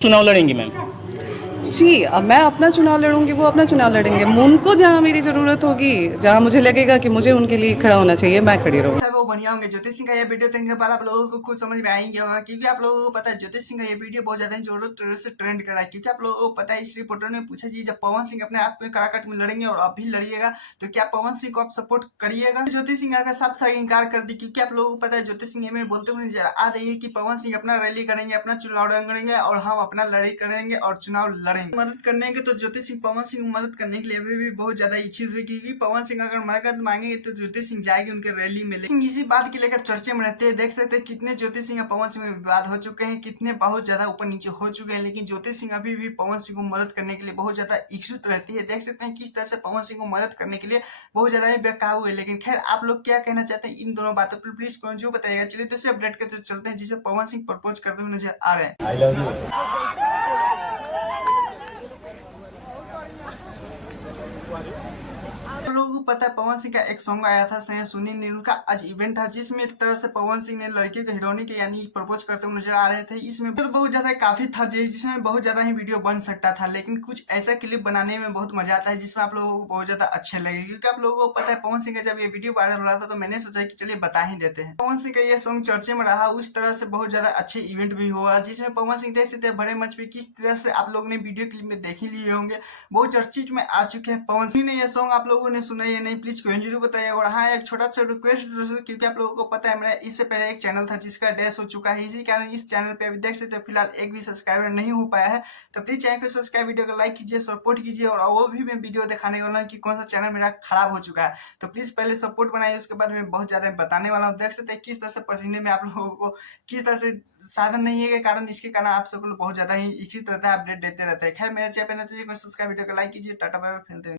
चुनाव लड़ेंगी मैम? जी, अब मैं अपना चुनाव लड़ूँगी, वो अपना चुनाव लड़ेंगे। उनको जहाँ मेरी ज़रूरत होगी, जहाँ मुझे लगेगा कि मुझे उनके लिए खड़ा होना चाहिए, मैं खड़ी रहूँगी। वो बढ़िया होंगे। ज्योतिष सिंह का ये वीडियो देखने के बाद आप लोगों को खुद समझ में आ ही गया होगा, क्योंकि आप लोगों को पता है ज्योतिष सिंह का ये वीडियो बहुत ज्यादा जोरों शोरों से ट्रेंड कर रहा है। क्योंकि आप लोगों को पता है, इस रिपोर्टर ने पूछा जी, जब पवन सिंह अपने आप में कराकट में लड़ेंगे और आप भी लड़िएगा, तो क्या पवन सिंह को आप सपोर्ट करिएगा? ज्योतिष सिंह का साफ साफ इनकार कर दी, क्योंकि आप लोगों को पता है ज्योतिष सिंह में बोलते हुए नजर आ रही है कि पवन सिंह अपना रैली करेंगे, अपना चुनाव लड़ेंगे और हम अपना लड़ाई करेंगे और चुनाव लड़ेंगे। मदद करने के तो ज्योतिष सिंह पवन सिंह को मदद करने के लिए अभी भी बहुत ज्यादा इच्छुक है, क्योंकि पवन सिंह अगर मदद मांगेंगे तो ज्योतिष सिंह जाएगी उनके रैली में। लेकिन इसी बात के लेकर चर्चे में रहते हैं। देख सकते हैं कितने ज्योतिष सिंह और पवन सिंह में विवाद हो चुके हैं, कितने बहुत ज्यादा ऊपर नीचे हो चुके हैं, लेकिन ज्योतिष सिंह अभी भी पवन सिंह को मदद करने के लिए बहुत ज्यादा इच्छुक रहती है। देख सकते हैं किस तरह से पवन सिंह को मदद करने के लिए बहुत ज्यादा ही बेकाबू है। लेकिन खैर, आप लोग क्या कहना चाहते हैं इन दोनों बातों पर प्लीज कमेंट जरूर बताइएगा। चलिए दूसरे अपडेट के तरफ चलते हैं, जिसे पवन सिंह प्रपोज करते हुए नजर आ रहे हैं। I love you. आप लोगों को पता है पवन सिंह का एक सॉन्ग आया था सुनी नीरू का आज इवेंट था, जिसमें एक तरह से पवन सिंह ने लड़की को हीरोइनी के यानी प्रपोज करते हुए नजर आ रहे थे। इसमें तो बहुत ज्यादा काफी था, जिसमें बहुत ज्यादा ही वीडियो बन सकता था, लेकिन कुछ ऐसा क्लिप बनाने में बहुत मजा आता है जिसमें आप लोगों को बहुत ज्यादा अच्छे लगे। क्योंकि आप लोगों को पता है पवन सिंह का जब ये वीडियो वायरल हो रहा था, तो मैंने सोचा कि चलिए बता ही देते हैं। पवन सिंह का ये सॉन्ग चर्चे में रहा, उस तरह से बहुत ज्यादा अच्छे इवेंट भी हुआ, जिसमें पवन सिंह देख सकते हैं बड़े मंच पे किस तरह से आप लोग ने वीडियो क्लिप में देख ही लिए होंगे, बहुत चर्चित में आ चुके हैं। पवन सिंह ने यह सॉन्ग आप लोगों ने सुना या नहीं, प्लीज कमेंट जरूर बताइए। और हाँ, एक छोटा सा रिक्वेस्ट, क्योंकि आप लोगों को पता है मेरा इससे पहले एक चैनल था जिसका डैश हो चुका है, इसी कारण इस चैनल पे अभी देख सकते हो फिलहाल एक भी सब्सक्राइबर नहीं हो पाया है। तो प्लीज चैनल को सब्सक्राइब, वीडियो को लाइक कीजिए, सपोर्ट कीजिए। और वो भी मैं वीडियो दिखाने वाला हूँ कि कौन सा चैनल मेरा खराब हो चुका है, तो प्लीज पहले सपोर्ट बनाइए, उसके बाद मैं बहुत ज्यादा बताने वाला हूँ। देख सकते हैं किस तरह से पसीने में आप लोगों को किस तरह से साधन नहीं है के कारण, इसके कारण आप सब लोग बहुत ज्यादा ही इच्छित रहता है, अपडेट देते रहते हैं। खैर, मेरे चैनल पे सब्सक्राइब, वीडियो को लाइक कीजिए। टाटा बाय बाय, फिर